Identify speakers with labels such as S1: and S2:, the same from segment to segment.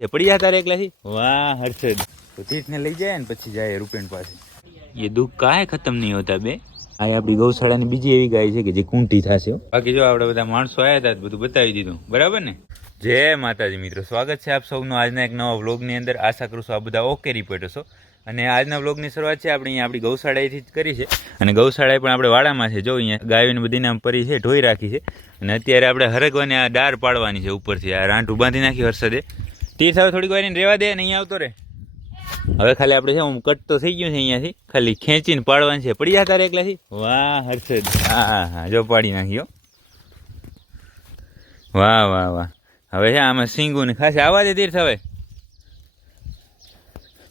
S1: એ પડી જા તારે એકલાથી? વાહ હર્ષદ. તો તીર્થને લઈ જાય ને પછી જાય રૂપેણ પાસે. એ દુઃખ કાંઈ ખતમ નહીં હોતા બે. આ આપણી ગૌશાળાની બીજી એવી ગાય છે કે જે કુંટી થશે હો. બાકી જો આપણે બધા માણસો આવ્યા હતા બધું બતાવી દીધું. બરાબર ને? જય માતાજી મિત્રો. સ્વાગત છે આપ સૌનું આજના એક નવા વ્લોગની અંદર. આશા કરું છું આ બધા ઓકે રિપોર્ટ છો અને આજના વ્લોગની શરૂઆત છે આપણે અહીંયા આપણી ગૌશાળાએથી જ કરી છે. અને ગૌશાળાએ પણ આપણે વાડામાં છે. જો અહીંયા ગાયોને બધી નામ પરી છે ઢોઈ રાખી છે. અને અત્યારે આપણે હરગવાને આ ડાર પાડવાની છે ઉપરથી. આ રાંટું બાંધી નાખી વરસાદે તીર્થ હવે થોડીક વાર રહેવા દે ને અહીંયા આવતો રે હવે ખાલી આપણે છે હું કટ તો થઈ ગયું છે અહીંયાથી. ખાલી ખેંચીને પાડવાનું છે. પડી જતા રે એકલાથી? વાહ, હર્ષદ. હા હા હા. જો પાડી નાખ્યો વાહ વાહ વાહ. હવે છે આમાં સિંગુ ને ખાસ આવા દે તીર્થ હવે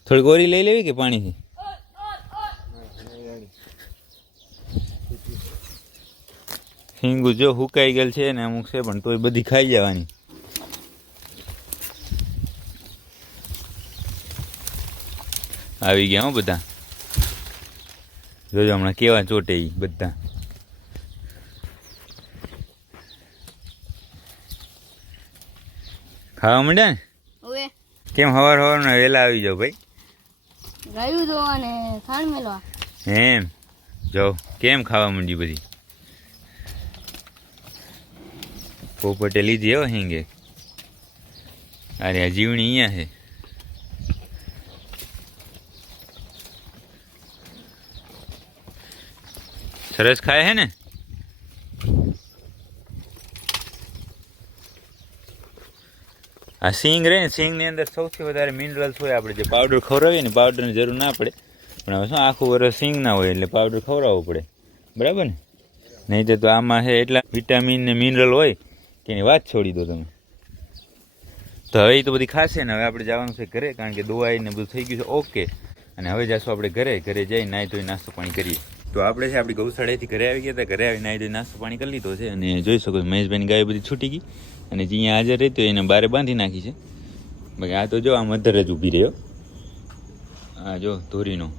S1: થોડી ગોરી લઈ લેવી કે પાણીથી? સિંગુ જો હુકાઈ ગયેલ છે ને, અમુક છે, પણ તોય બધી ખાઈ જવાની. આવી ગયા હો બધા. જોજો હમણાં કેવા ચોટે બધા. ખાવા માંડ્યા ને? કેમ હવાર હવારના વેલા આવી જાવ ભાઈ?
S2: ગાયું જો અને ખાણ મેલવા.
S1: એમ. જો કેમ ખાવા માંડી બધી? પોપટે લીધી હો હિંગે. અરે આ જીવણી અહીંયા છે. સરસ ખાય હે ને? આ સિંગ રહે ને, સિંગની અંદર સૌથી વધારે મિનરલ્સ હોય આપણે જે પાવડર ખવડાવીએ ને પાવડરની જરૂર ના પડે. પણ હવે શું આખું વરસ સિંગ ના હોય એટલે પાવડર ખવડાવવો પડે. બરાબર ને? નહીં તો તો આમાં છે એટલા વિટામિન ને મિનરલ હોય કે એની વાત છોડી દો તમે. તો હવે એ તો બધી ખાશે ને, હવે આપણે જવાનું છે ઘરે, કારણ કે દોવાઈ ને બધું થઈ ગયું છે ઓકે અને હવે જઈશું આપણે ઘરે ઘરે જઈ નાહી ધોઈ નાસ્તો પાણી કરીએ. તો આપણે છે, આપણી ગૌશાળાએથી ઘરે આવી ગયા હતા. ઘરે આવી નાહી નાસ્તો પાણી કરી લીધો છે અને જોઈ શકો મહેશભાઈની ગાય બધી છૂટી ગઈ. અને જે અહીંયા હાજર રહી તો એને બારે બાંધી નાખી છે. બાકી આ તો જો આ મધર જ ઊભી રહ્યો આ જો ધોરીનો.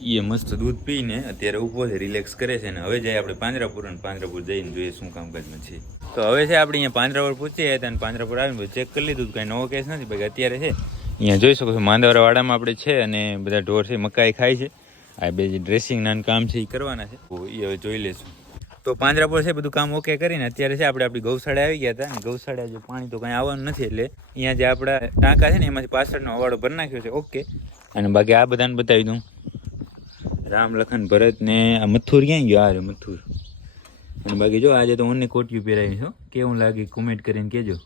S1: એ મસ્ત દૂધ પીને અત્યારે ઊભો છે રિલેક્સ કરે છે અને હવે જાય આપણે પાંજરાપુર અને પાંજરાપુર જઈને જોઈએ શું કામકાજમાં છે. તો હવે છે, આપણે અહીંયા પાંજરાપુર પૂછીએ હતા અને પાંજરાપુર આવીને ચેક કરી લીધું કાંઈ નવો કેસ નથી, બાકી અત્યારે છે. અહીંયા જોઈ શકો છો માંદાવાળા વાડામાં આપણે છે અને બધા ઢોર છે, મકાઈ ખાય છે. આ બે જે ડ્રેસિંગના કામ છે એ કરવાના છે. એ હવે જોઈ લેશું તો પાંજરાપુર છે, બધું કામ ઓકે કરીને અત્યારે છે, આપણે આપણી ગૌશાળા આવી ગયા હતા. ગૌશાળા જો પાણી તો કાંઈ આવવાનું નથી, એટલે અહીંયા જે આપણા ટાંકા છે ને, એમાંથી પાછળનો અવાડો ભરી નાખ્યો છે ઓકે અને બાકી આ બધાને બતાવી દઉં. રામ લખન ભરત ને આ મથુર ક્યાં ગયો? આ મથુર. અને બાકી જો આજે તો ઓનને કોટિયું પહેરાવી છો કેવું લાગે કોમેન્ટ કરીને કહેજો.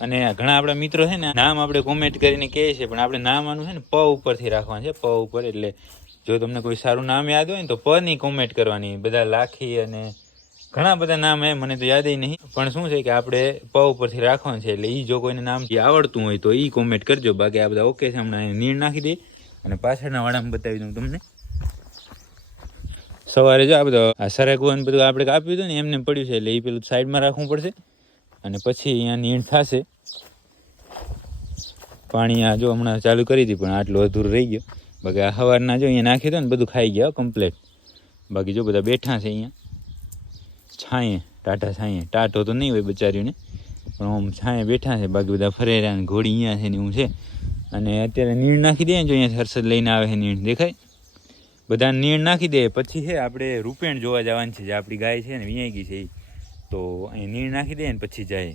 S1: અને ઘણા આપણા મિત્રો છે ને, નામ આપણે કોમેન્ટ કરીને કહે છે, પણ આપણે નામ આનું છે ને, પ ઉપરથી રાખવાનું છે. પ ઉપર એટલે જો તમને કોઈ સારું નામ યાદ હોય ને, તો પ ની કોમેન્ટ કરવાની. બધા લાખી અને ઘણા બધા નામ એ મને તો યાદ નહીં. પણ શું છે કે આપણે પ ઉપરથી રાખવાનું છે, એટલે એ જો કોઈને નામ આવડતું હોય તો એ કોમેન્ટ કરજો. બાકી આ બધા ઓકે છે, હમણાં નીર નાખી દે અને પાછળના વાળામાં બતાવી દઉં તમને. સવારે જો આ બધો આ સરગવન બધું આપણે કાપ્યું હતું ને, એમને પડ્યું છે, એટલે એ પેલું સાઈડમાં રાખવું પડશે. અને પછી અહીંયા નીણ થશે. પાણી આ જો હમણાં ચાલુ કરી હતી, પણ આટલું અધૂરું રહી ગયો. બાકી આ સવારના જો અહીંયા નાખી દો ને બધું ખાઈ ગયા કમ્પ્લેટ બાકી જો બધા બેઠા છે અહીંયા. છાંયે ટાટા છાંયે. ટાટો તો નહીં હોય બચારીઓને, પણ આમ છાંયે બેઠા છે. બાકી બધા ફરેરા ઘોડી અહીંયા છે ને એવું છે. અને અત્યારે નીણ નાખી દે જો અહીંયા સરસદ લઈને આવે છે નીણ, દેખાય? બધા નીણ નાખી દે. પછી છે આપણે રૂપેણ જોવા જવાનું છે, જે આપણી ગાય છે ને, વિયાઈ ગઈ છે એ તો અહીં નીણ નાખી દે ને પછી જાય.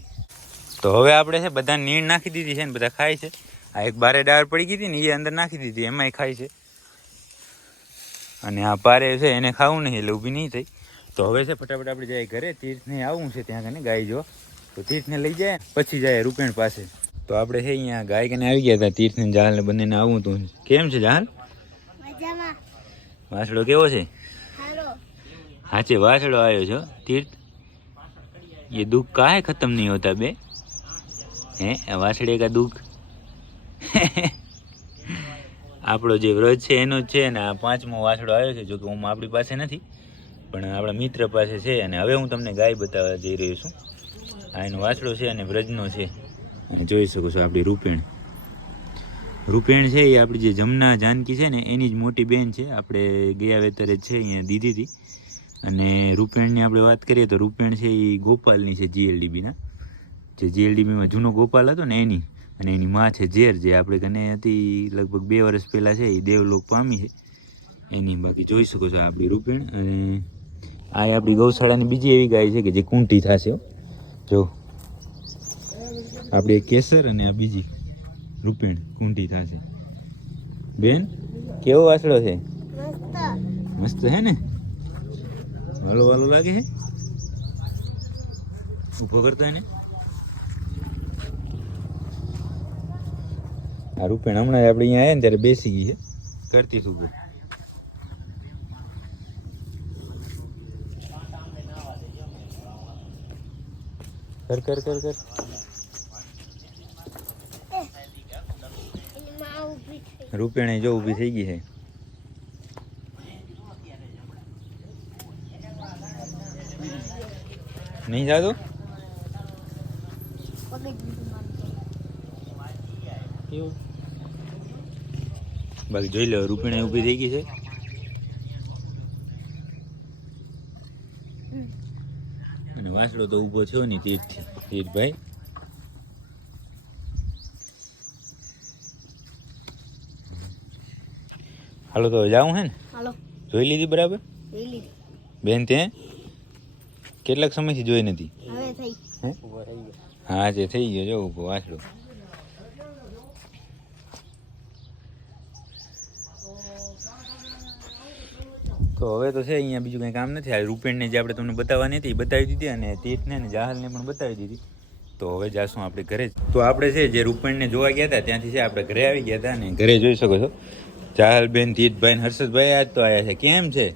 S1: તો હવે આપણે છે બધા નીણ નાખી દીધી છે ને બધા ખાય છે. આ એક બારે ડાળ પડી ગઈ હતી ને એ અંદર નાખી દીધી એમાંય ખાય છે. અને આ પારે છે એને ખાવું નહીં એટલે ઊભી નહીં થઈ. તો હવે છે ફટાફટ આપણે જાય ઘરે તીર્થને આવવું છે ત્યાં કને ગાય જો તો તીર્થને લઈ જાય પછી જાય રૂપેણ પાસે. તો આપણે છે અહીંયા ગાય કને આવી ગયા હતા તીર્થને જહાલને બંનેને આવવું હતું. કેમ છે જહાલ વાસડો કેવો છે? સાચે વાસડો આવ્યો છો તીર્થ. ये दुख काहे खत्म नहीं होता बे હે આ વાસડે કા દુઃખ આપણો જે વ્રત છે એનો જ છે અને આ પાંચમો વાસડો આવ્યો છે જો કે હું આપણી પાસે નથી પણ આપણા મિત્ર પાસે છે અને હવે હું તમને ગાય બતાવવા જઈ રહ્યો છું આ એનો વાસડો છે અને વ્રજનો છે અને જોઈ શકો છો આપણી રૂપેણ રૂપેણ છે એ આપણી જે જમના જાનકી છે ને એની જ મોટી બેન છે આપણે ગયા વેતરે જ છે અહીંયા દીધી હતી અને રૂપેણની આપણે વાત કરીએ તો રૂપેણ છે એ ગોપાલની છે જીએલડીબીના જે જીએલડીબીમાં જૂનો ગોપાલ હતો ને એની. અને એની માં છે ઝેર જે આપણે કને હતી લગભગ બે વર્ષ પહેલાં છે એ દેવલોક પામી છે. એની બાકી જોઈ શકો છો આપણી રૂપેણ. અને આ આપણી ગૌશાળાની બીજી એવી ગાય છે કે જે કુંટી થશે જો. આપણી કેસર અને આ બીજી રૂપેણ કુંટી થશે. બેન કેવો વાસળો છે?
S2: મસ્ત.
S1: મસ્ત હે ને? વાલો વાલો લાગે છે ઊભો કરતો એને? આ રૂપેણ હમણાં આપણે અહીંયા આવ્યા ને ત્યારે બેસી ગઈ છે કરતી તું ઊભો. કર કર કર કર. રૂપેણે જો ઊભી થઈ ગઈ છે નહીં જાતો? બાકી જોઈ લો રૂપેણે ઊભી થઈ ગઈ છે. અને વાંસડો તો ઊભો થયો નહીં તીર્થથી તીર્થભાઈ હાલો તો જાઉં હે ને? જોઈ લીધી બરાબર? બેન તે કેટલાક સમયથી જોઈ નથી. હે? જે થઈ ગયો જો ઊભો વાસડો તો હવે તો છે અહીંયા બીજું કંઈ કામ નથી. આ રૂપેણને જે આપણે તમને બતાવવાની હતી બતાવી દીધી અને તીર્થને અને જાહલને પણ બતાવી દીધી. તો હવે જાશું આપણે ઘરે જ. તો આપણે છે જે રૂપેણને જોવા ગયા હતા ત્યાંથી છે આપણે ઘરે આવી ગયા હતા અને ઘરે જોઈ શકો છો. જાહલબેન તીર્થભાઈ હર્ષદભાઈ આજ તો આવ્યા છે. કેમ છે?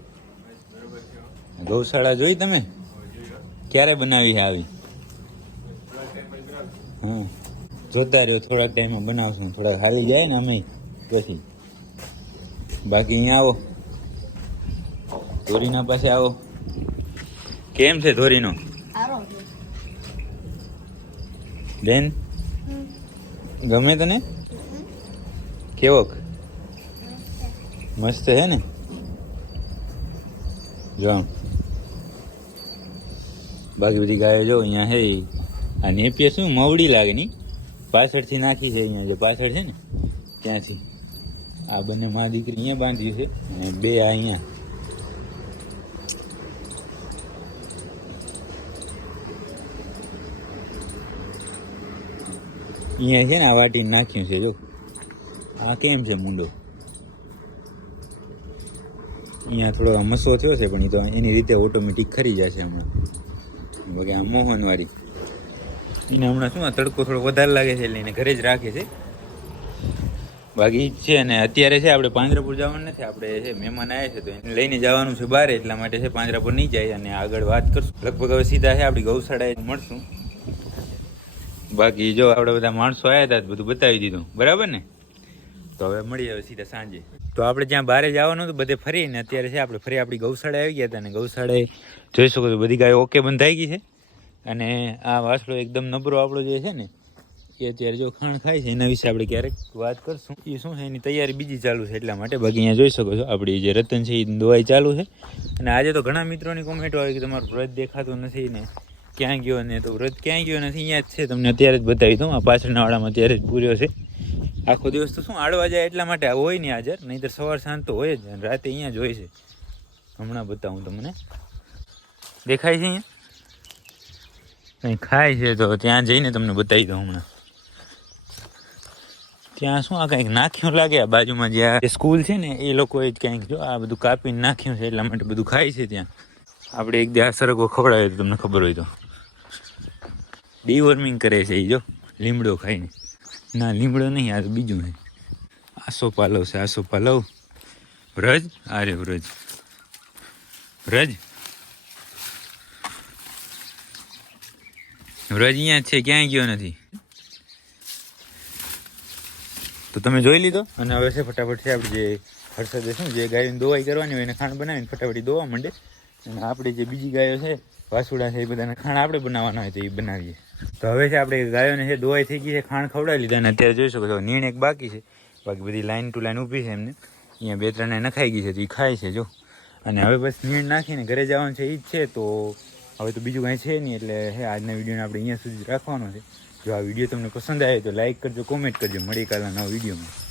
S1: ગૌશાળા જોઈ તમે? ક્યારે બનાવી છે આવી? હા જોતા રહ્યો થોડાક ટાઈમમાં બનાવશું થોડાક હાલી જાય ને અમે પછી. બાકી અહીંયા આવો. ધોરીના પાસે આવો. કેમ છે ધોરીનો? બેન? ગમે તને? કેવોક મસ્ત હે ને? જો આમ. બાકી બધી ગાયો જો અહીંયા હે. આ નેપિયર શું, મવડી લાગે નહીં? પાછળથી નાખી છે અહીંયા, જે પાછળ છે ને, ત્યાંથી. આ બંને મા દીકરી અહીંયા બાંધ્યું છે અને બે અહીંયા. અહીંયા છે ને આ વાટીને નાખ્યું છે, જો. આ કેમ છે મુંડો? અહીંયા થોડો મસો થયો છે, પણ એ તો એની રીતે ઓટોમેટિક ખરી જશે હમણાં. બાકી આ મોહનવાળી. એને હમણાં શું આ તડકો થોડો વધારે લાગે છે એટલે એને ઘરે જ રાખે છે. બાકી છે ને અત્યારે છે આપણે પાંજરાપુર જવાનું નથી, આપણે છે મહેમાન આવ્યા છે તો એને લઈને જવાનું છે બહાર, એટલા માટે છે પાંજરાપુર નહીં જાય અને આગળ વાત કરશું. લગભગ હવે સીધા છે આપણી ગૌશાળાએ મળશું. બાકી જો આપણે બધા માણસો આવ્યા હતા બધું બતાવી દીધું. બરાબર ને? તો હવે મળીએ હવે સીધા સાંજે. તો આપણે જ્યાં બહાર જવાનું હતું, બધે ફરીને અત્યારે છે, આપણે ફરી આપણી ગૌશાળા આવી ગયા હતા અને ગૌશાળાએ જોઈ શકો છો, બધી ગાયો ઓકે બંધાઈ ગઈ છે. અને આ વાસળો એકદમ નબળો આપણો જે છે ને, એ અત્યારે જો ખાણ ખાય છે, એના વિશે આપણે ક્યારેક વાત કરશું. એ શું છે, એની તૈયારી બીજી ચાલુ છે, એટલા માટે બાકી અહીંયા જોઈ શકો છો, આપણી જે રતન છે એ દવાઈ ચાલુ છે. અને આજે તો ઘણા મિત્રોની કોમેન્ટો આવી કે તમારું વ્રત દેખાતું નથી ને, ક્યાં ગયો ને, તો વ્રત ક્યાં ગયો નથી, અહીંયા જ છે, તમને અત્યારે જ બતાવી દઉં આ પાછળના વાળામાં અત્યારે જ પૂર્યો છે. આખો દિવસ તો શું આડવા જાય એટલા માટે હોય નહીં હાજર, નહીંતર સવાર સાંજ તો હોય જ રાતે અહીંયા જ હોય છે. હમણાં બતાવું તમને. દેખાય છે અહીંયા? કંઈ ખાય છે તો ત્યાં જઈને તમને બતાવી દઉં હમણાં. ત્યાં શું આ કંઈક નાખ્યું લાગે? આ બાજુમાં જે આ સ્કૂલ છે ને, એ લોકોએ જ કંઈક જો આ બધું કાપીને નાખ્યું છે એટલા માટે બધું ખાય છે ત્યાં. આપણે એક દિવસ આ સરગવો ખવડાવ્યો તો તમને ખબર હોય તો. ડીવોર્મિંગ કરે છે એ જો, લીમડો ખાઈને. ના, લીમડો નહીં, આ બીજું છે આસો પાલવ છે, આસો પાલવ. વ્રજ? અરે વ્રજ. વ્રજ? વ્રજ અહીંયા છે, ક્યાંય ગયો નથી. તો તમે જોઈ લીધો? અને હવે છે, ફટાફટ છે, આપણે જે હર્ષદે શું જે ગાયોની દોવાઈ કરવાની હોય એને ખાંડ બનાવીને ફટાફટ દોવા માંડે. અને આપણે જે બીજી ગાયો છે વાસુડા છે એ બધાને ખાણ આપણે બનાવવાના હોય તો એ બનાવીએ. તો હવે છે આપણે ગાયોને છે દોવાઈ થઈ ગઈ છે, ખાણ ખવડાવી લીધા અને અત્યારે જોઈ શકો છો નીણ એક બાકી છે. બાકી બધી લાઈન ટુ લાઈન ઊભી છે એમને. અહીંયા બે ત્રણે નખાઈ ગઈ છે તો એ ખાય છે, જો. અને હવે બસ નીણ નાખીને ઘરે જવાનું છે એ જ છે, તો હવે તો બીજું કાંઈ છે નહીં, એટલે હે, આજના વિડીયોને આપણે અહીંયા સુધી રાખવાનો છે. જો આ વીડિયો તમને પસંદ આવે તો લાઈક કરજો, કોમેન્ટ કરજો. મળી કાલના નવા વિડીયોમાં.